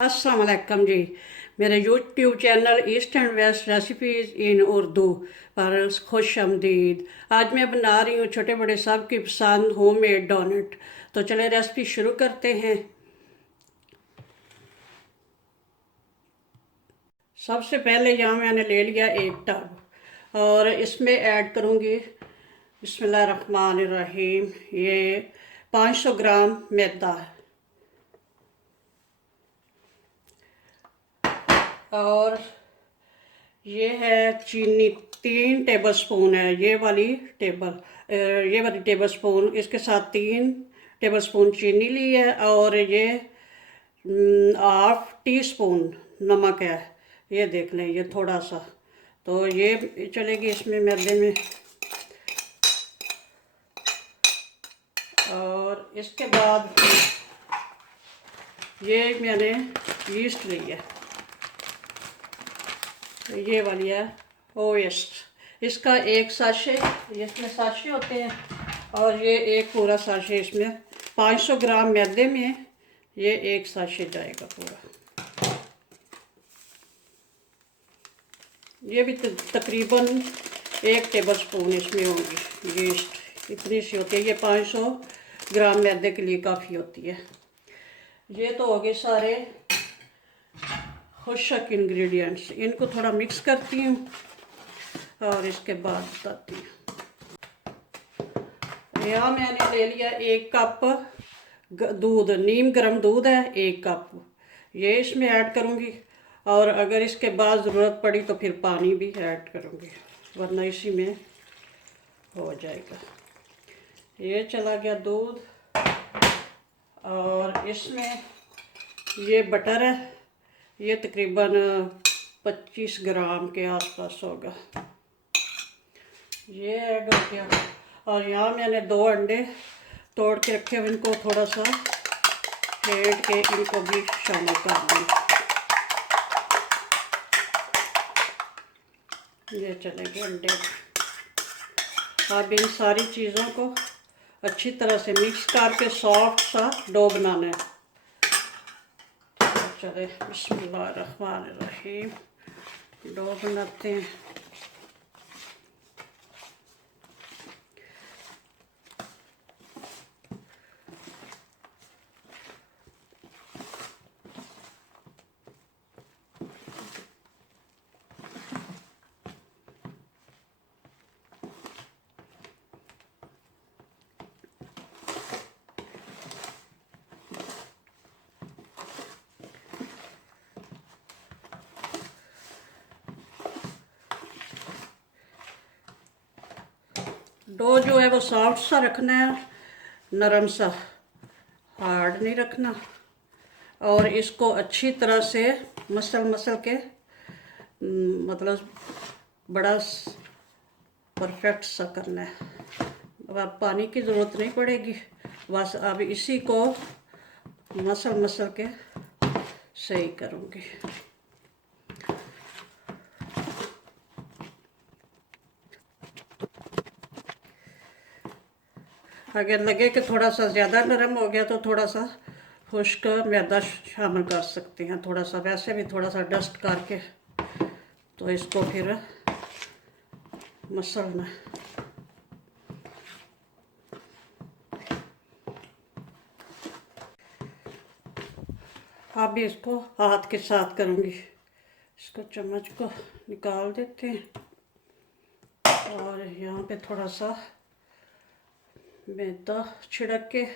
अस्सलाम वालेकुम जी। मेरे YouTube channel East and West Recipes in Urdu पर खुश आमदीद। आज मैं बना रही हूँ छोटे बड़े सब की पसंद होममेड डोनट। तो चले रेसिपी शुरू करते हैं। सबसे पहले यहाँ मैंने ले लिया एक टब और इसमें ऐड करूँगी बिस्मिल्लाहिर्रहमानिर्रहीम ये 500 ग्राम मैदा और ये है चीनी 3 टेबल स्पून है। ये वाली टेबल स्पून, इसके साथ 3 टेबल स्पून चीनी ली है और ये 1/2 टीस्पून नमक है। ये देख लें, ये थोड़ा सा तो ये चलेगी इसमें मैदे में। और इसके बाद ये मैंने यीस्ट ली है, ये वाली है ओएस्ट। इसका एक साशे, इसमें साशे होते हैं और ये एक पूरा साशे, इसमें 500 ग्राम मैदे में ये एक साशे जाएगा पूरा। ये भी तकरीबन 1 टेबल स्पून इसमें होगी यीस्ट, इतनी सी होती है। ये 500 ग्राम मैदे के लिए काफ़ी होती है। ये तो हो गए सारे खुशक इंग्रेडिएंट्स। इनको थोड़ा मिक्स करती हूँ और इसके बाद बताती हूँ। यहाँ मैंने ले लिया 1 कप दूध, नीम गर्म दूध है 1 कप, ये इसमें ऐड करूँगी। और अगर इसके बाद ज़रूरत पड़ी तो फिर पानी भी ऐड करूँगी, वरना इसी में हो जाएगा। ये चला गया दूध और इसमें ये बटर है, ये तकरीबन 25 ग्राम के आसपास होगा, ये ऐड हो गया। और यहाँ मैंने 2 अंडे तोड़ के रखे हुए, इनको थोड़ा सा फेंट के इनको भी शामिल कर दूँ। ये चलेंगे अंडे। अब इन सारी चीज़ों को अच्छी तरह से मिक्स करके सॉफ्ट सा डो बनाना है। चले बिस्मिल्लाहिर्रहमानिर्रहीम डो बनाते हैं। डो जो है वो सॉफ्ट सा रखना है, नरम सा, हार्ड नहीं रखना। और इसको अच्छी तरह से मसल के मतलब बड़ा परफेक्ट सा करना है। अब पानी की ज़रूरत नहीं पड़ेगी, बस अब इसी को मसल के सही करूँगी। अगर लगे कि थोड़ा सा ज़्यादा नरम हो गया तो थोड़ा सा खुश्क मैदा शामिल कर सकते हैं, थोड़ा सा, वैसे भी थोड़ा सा डस्ट करके तो इसको फिर मसलना। अब भी इसको हाथ के साथ करूँगी। इसको चम्मच को निकाल देते हैं और यहाँ पे थोड़ा सा मैदा छिड़क के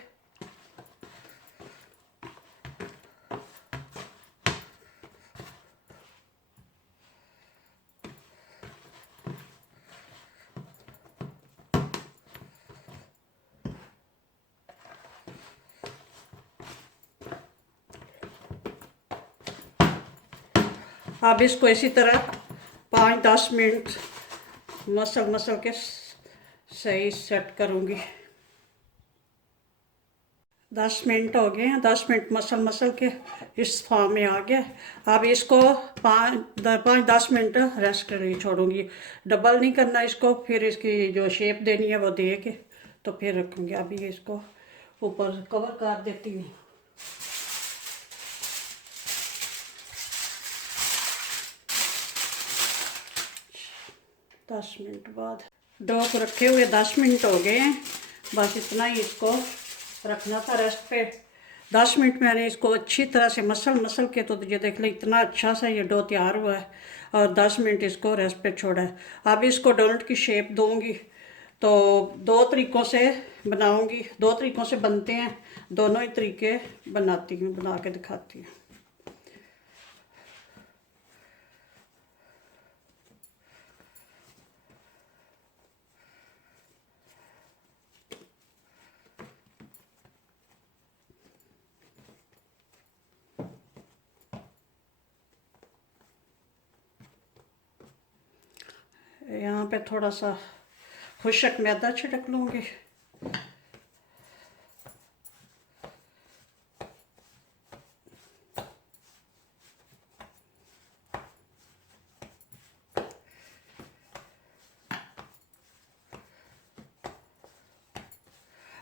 अब इसको इसी तरह 5-10 मिनट मसल के सही सेट करूँगी। 10 मिनट हो गए हैं, 10 मिनट मसल के इस फॉर्म में आ गया। अब इसको 5-10 मिनट रेस्ट के लिए छोड़ूंगी। डबल नहीं करना इसको, फिर इसकी जो शेप देनी है वो दे के तो फिर रखूँगी। अभी इसको ऊपर कवर कर देती हूँ। 10 मिनट बाद डो को रखे हुए 10 मिनट हो गए हैं। बस इतना ही इसको रखना था रेस्ट पे। 10 मिनट मैंने इसको अच्छी तरह से मसल के, तो ये देख लें इतना अच्छा सा ये डो तैयार हुआ है। और 10 मिनट इसको रेस्ट पे छोड़ा है। अब इसको डोनट की शेप दूंगी। तो दो तरीक़ों से बनाऊंगी, दो तरीक़ों से बनते हैं, दोनों ही तरीके बनाती हूँ, बना के दिखाती हूँ। यहाँ पे थोड़ा सा खुशक मैदा छिड़क लूँगी।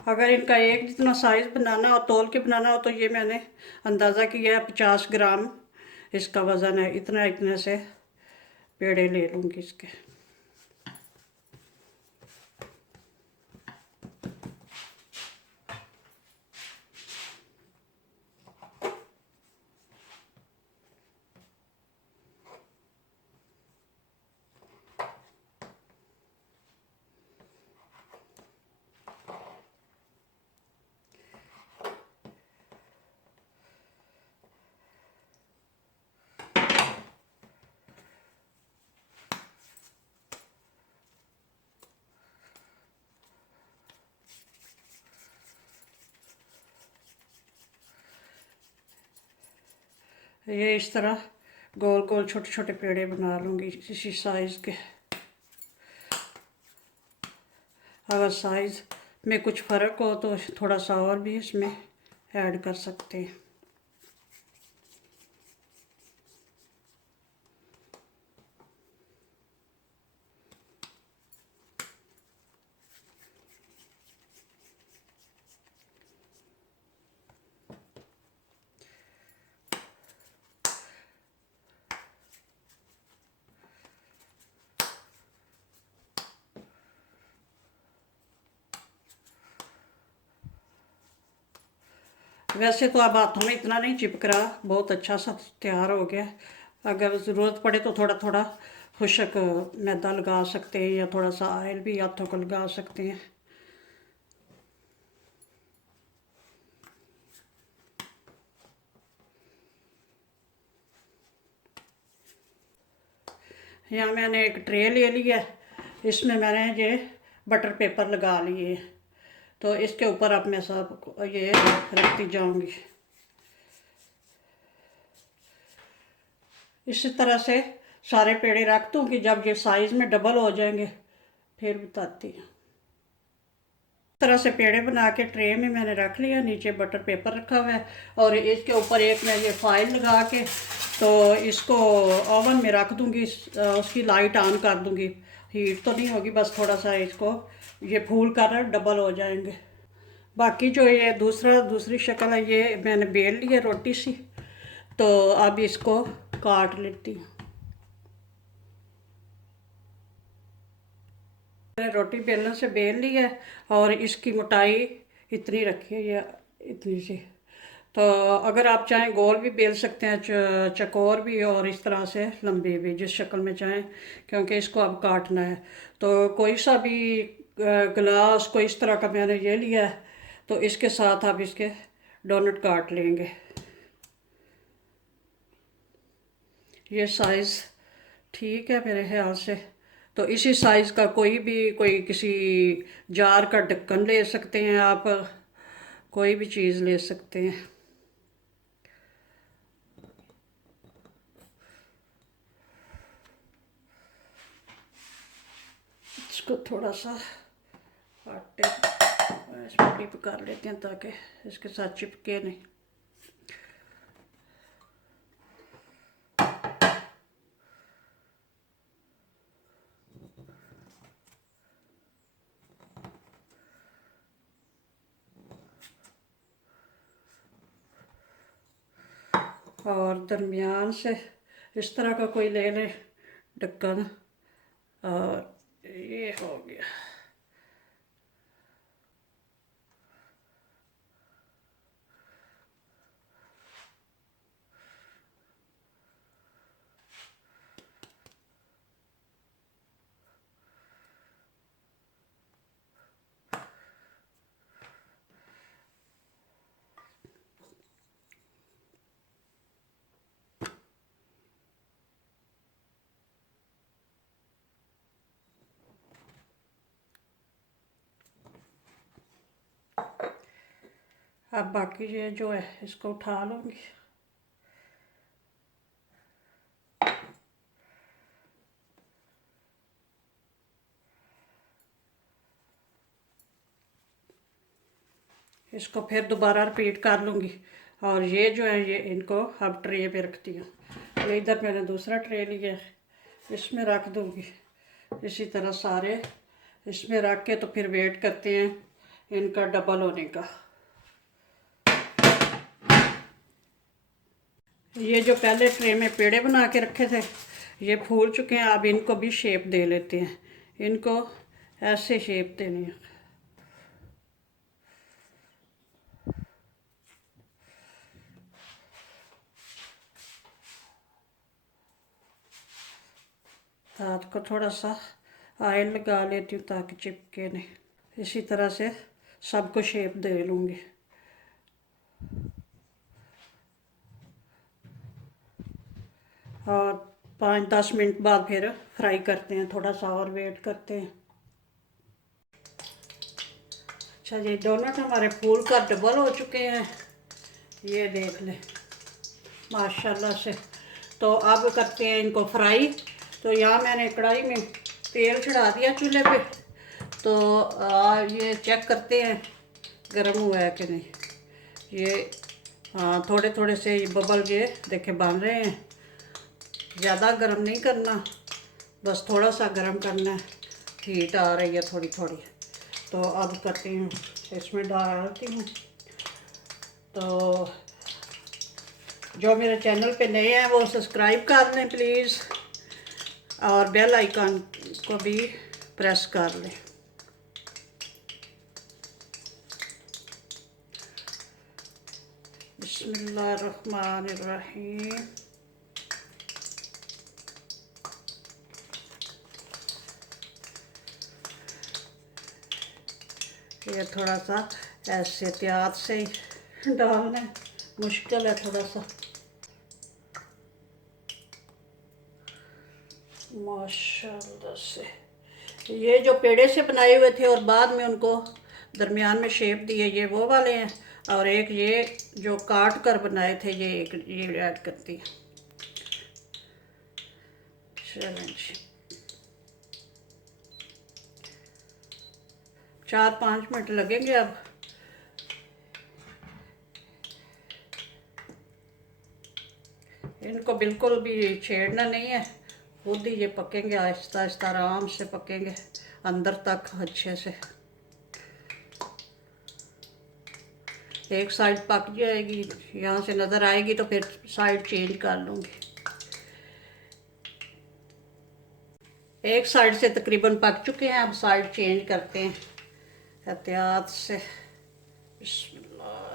अगर इनका एक जितना साइज़ बनाना हो, तोल के बनाना हो, तो ये मैंने अंदाज़ा किया है 50 ग्राम इसका वज़न है। इतना इतने से पेड़े ले लूँगी इसके। ये इस तरह गोल गोल छोटे छोटे पेड़े बना लूँगी इसी साइज़ के। अगर साइज़ में कुछ फ़र्क हो तो थोड़ा सा और भी इसमें ऐड कर सकते हैं। वैसे तो अब हाथों में इतना नहीं चिपक रहा, बहुत अच्छा सा तैयार हो गया। अगर ज़रूरत पड़े तो थोड़ा थोड़ा खुशक मैदा लगा सकते हैं, या थोड़ा सा ऑयल भी हाथों को लगा सकते हैं। यहाँ मैंने एक ट्रे ले लिया है, इसमें मैंने ये बटर पेपर लगा लिए। तो इसके ऊपर अब मैं सब ये रखती जाऊंगी। इसी तरह से सारे पेड़े रख दूँगी। जब ये साइज़ में डबल हो जाएंगे फिर बताती हूँ। इस तरह से पेड़े बना के ट्रे में मैंने रख लिया, नीचे बटर पेपर रखा हुआ है, और इसके ऊपर एक मैं ये फाइल लगा के तो इसको ओवन में रख दूँगी। उसकी लाइट ऑन कर दूँगी। हीट तो नहीं होगी, बस थोड़ा सा इसको ये फूल कर डबल हो जाएंगे। बाकी जो ये दूसरी शक्ल है, ये मैंने बेल ली है रोटी सी। तो अब इसको काट लेती हूँ। मैंने रोटी बेलन से बेल ली है, और इसकी मोटाई इतनी रखी है, या इतनी सी। तो अगर आप चाहें गोल भी बेल सकते हैं, चकोर भी, और इस तरह से लंबी भी, जिस शक्ल में चाहें, क्योंकि इसको अब काटना है। तो कोई सा भी गिलास को इस तरह का मैंने ये लिया है, तो इसके साथ आप इसके डोनट काट लेंगे। ये साइज़ ठीक है मेरे ख्याल से। तो इसी साइज़ का कोई किसी जार का ढक्कन ले सकते हैं आप, कोई भी चीज़ ले सकते हैं। इसको थोड़ा सा आटे इसमें डिप कर लेते हैं ताकि इसके साथ चिपके नहीं। और दरमियान से इस तरह का कोई ले लें ढक्कन, और ये हो गया। अब बाकी ये जो है इसको उठा लूँगी। इसको फिर दोबारा रिपीट कर लूँगी। और ये जो है ये इनको अब ट्रे पे रखती हूँ। ये इधर मैंने दूसरा ट्रे लिया है, इसमें रख दूँगी। इसी तरह सारे इसमें रख के तो फिर वेट करते हैं इनका डबल होने का। ये जो पहले ट्रे में पेड़े बना के रखे थे ये फूल चुके हैं। अब इनको भी शेप दे लेते हैं। इनको ऐसे शेप देनी है। हाथ को थोड़ा सा ऑयल लगा लेती हूँ ताकि चिपके नहीं। इसी तरह से सबको शेप दे लूँगी। और 5-10 मिनट बाद फिर फ्राई करते हैं, थोड़ा सा और वेट करते हैं। अच्छा जी, डोनट हमारे फूल का डबल हो चुके हैं, ये देख लें माशाल्लाह से। तो अब करते हैं इनको फ्राई। तो यहाँ मैंने कढ़ाई में तेल चढ़ा दिया चूल्हे पे। तो ये चेक करते हैं गर्म हुआ है कि नहीं। ये हाँ, थोड़े थोड़े से ये बबल ये देखे बन रहे हैं। ज़्यादा गर्म नहीं करना, बस थोड़ा सा गर्म करना है। हीट आ रही है थोड़ी थोड़ी। तो अब करती हूँ, इसमें डालती हूँ। तो जो मेरे चैनल पे नए हैं वो सब्सक्राइब कर लें प्लीज़, और बेल आइकन को भी प्रेस कर लें। बिस्मिल्लाहिर्रहमानिर्रहीम। ये थोड़ा सा ऐसे एहतियात से ही डालना है, मुश्किल है थोड़ा सा। माशाल्लाह से ये जो पेड़े से बनाए हुए थे और बाद में उनको दरमियान में शेप दिए, ये वो वाले हैं। और एक ये जो काट कर बनाए थे, ये एक ये ऐड करती है। चलें जी, 4-5 मिनट लगेंगे अब। इनको बिल्कुल भी छेड़ना नहीं है, खुद ही ये पकेंगे, आहिस्ता आहिस्ता आराम से पकेंगे अंदर तक अच्छे से। एक साइड पक जाएगी, यहाँ से नज़र आएगी तो फिर साइड चेंज कर लूँगी। एक साइड से तकरीबन पक चुके हैं, अब साइड चेंज करते हैं एहतियात से। बिस्मिल्लाह।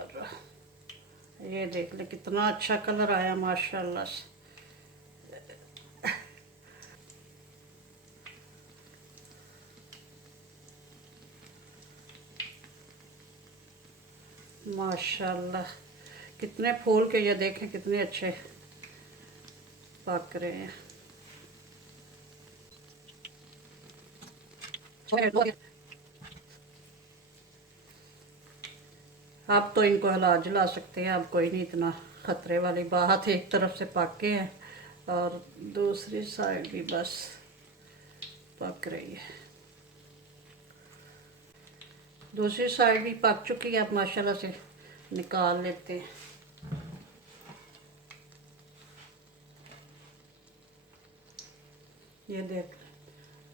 ये देख ले कितना अच्छा कलर आया माशाल्लाह से। माशाल्लाह कितने फूल के, ये देखें कितने अच्छे पक रहे हैं। आप तो इनको हिला जुला सकते हैं, अब कोई नहीं इतना ख़तरे वाली बात। एक तरफ से पके हैं और दूसरी साइड भी बस पक रही है। दूसरी साइड भी पक चुकी है, अब माशाल्लाह से निकाल लेते हैं। ये देख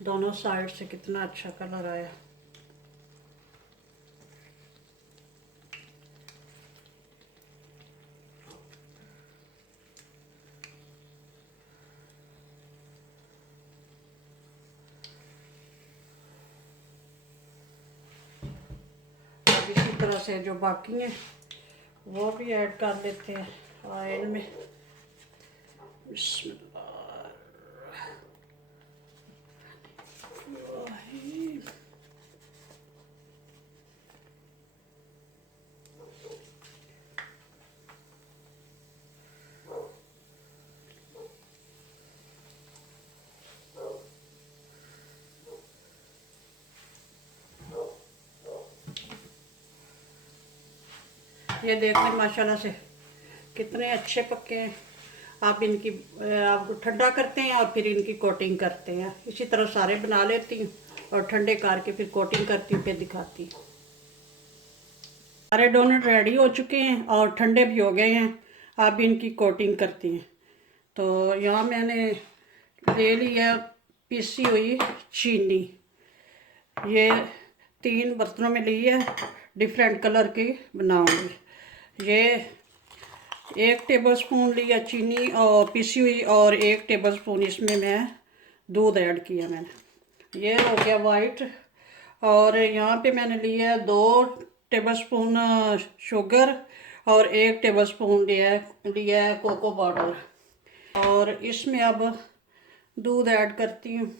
दोनों साइड से कितना अच्छा कलर आया। तरह से जो बाकी हैं वो भी ऐड कर लेते हैं ऑयल में। ये देख लें माशाल्लाह से कितने अच्छे पक्के हैं। आप इनकी आप ठंडा करते हैं और फिर इनकी कोटिंग करते हैं। इसी तरह सारे बना लेती हूँ और ठंडे करके फिर कोटिंग करती हूँ, फिर दिखाती हूँ। सारे डोनट रेडी हो चुके हैं और ठंडे भी हो गए हैं। आप इनकी कोटिंग करती हैं। तो यहाँ मैंने ले लिया पीसी हुई चीनी। ये 3 बर्तनों में ली है, डिफरेंट कलर की बनाऊंगी। ये 1 टेबलस्पून लिया चीनी और पीसी हुई, और 1 टेबलस्पून इसमें मैं दूध ऐड किया मैंने। ये हो गया वाइट। और यहाँ पे मैंने लिया 2 टेबलस्पून शुगर और 1 टेबलस्पून लिया है कोको पाउडर। और इसमें अब दूध ऐड करती हूँ।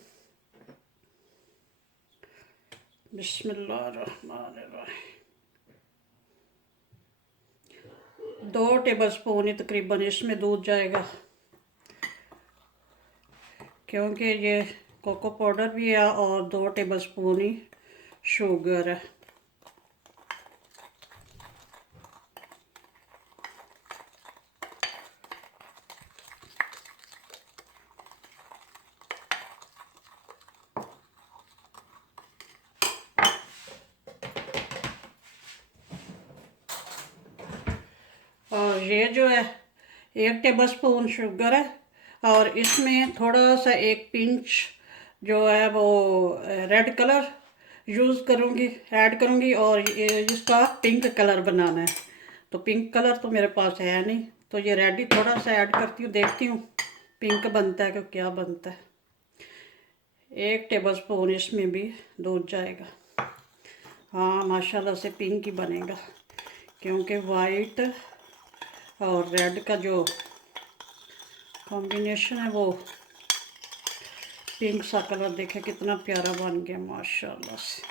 बिस्मिल्लाहिर्रहमानिर्रहीम। 2 टेबलस्पून ही तकरीबन इसमें दूध जाएगा, क्योंकि ये कोको पाउडर भी है और 2 टेबलस्पून ही शुगर है। और ये जो है 1 टेबलस्पून शुगर है, और इसमें थोड़ा सा 1 पिंच जो है वो रेड कलर यूज़ करूँगी, ऐड करूँगी। और ये इसका पिंक कलर बनाना है। तो पिंक कलर तो मेरे पास है नहीं, तो ये रेड ही थोड़ा सा ऐड करती हूँ, देखती हूँ पिंक बनता है कि क्या बनता है। 1 टेबलस्पून इसमें भी दूध जाएगा। हाँ माशाल्लाह से पिंक ही बनेगा, क्योंकि वाइट और रेड का जो कॉम्बिनेशन है वो पिंक सा कलर देखे कितना प्यारा बन गया माशाल्लाह से।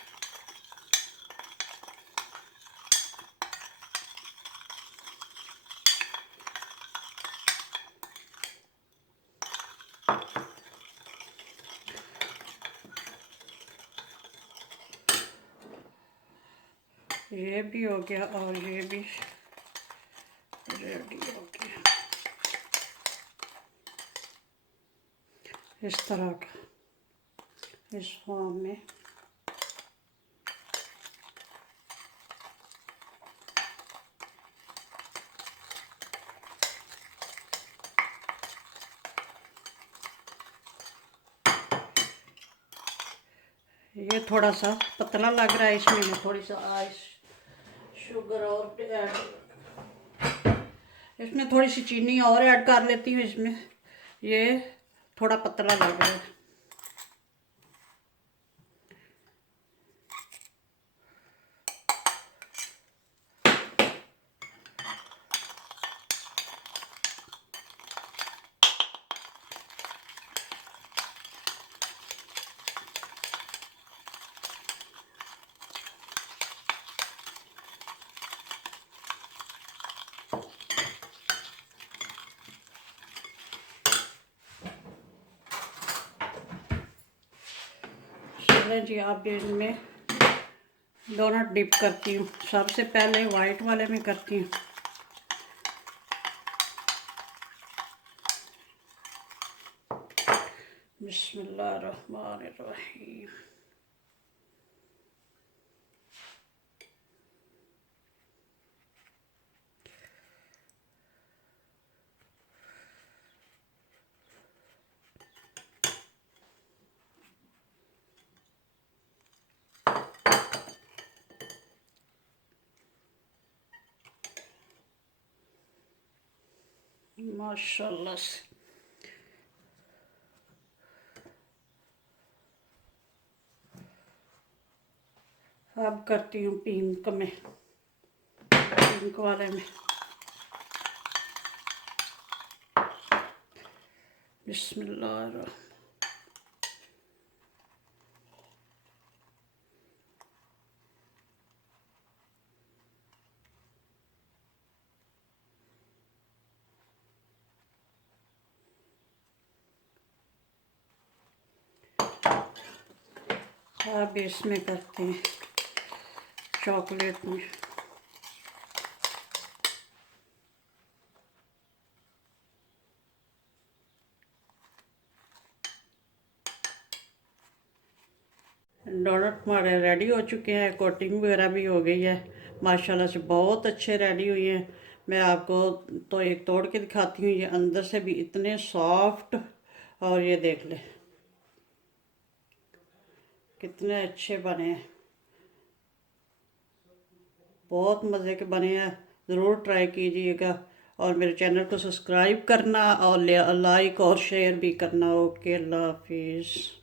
ये भी हो गया और ये भी रेडी हो गया इस तरह का, इस फॉर्म में। ये थोड़ा सा पतला लग रहा है, इसमें मैं थोड़ी सा आइस शुगर और इसमें थोड़ी सी चीनी और ऐड कर लेती हूँ इसमें। ये थोड़ा पतला लग रहा है। चलें जी, आप इनमें डोनट डिप करती हूँ। सबसे पहले वाइट वाले में करती हूँ। बिस्मिल्लाहिर्रहमानिर्रहीम। माशाल्लाह से अब करती हूँ पिंक में। पिंक वाले में। बिस्मिल्लाह। अब इसमें करते हैं चॉकलेट में। डोनट हमारे रेडी हो चुके हैं, कोटिंग वगैरह भी हो गई है माशाल्लाह से, बहुत अच्छे रेडी हुए हैं। मैं आपको तो एक तोड़ के दिखाती हूँ, ये अंदर से भी इतने सॉफ्ट, और ये देख ले कितने अच्छे बने हैं, बहुत मज़े के बने हैं। ज़रूर ट्राई कीजिएगा और मेरे चैनल को सब्सक्राइब करना और लाइक और शेयर भी करना। ओके, अल्लाह हाफिज़।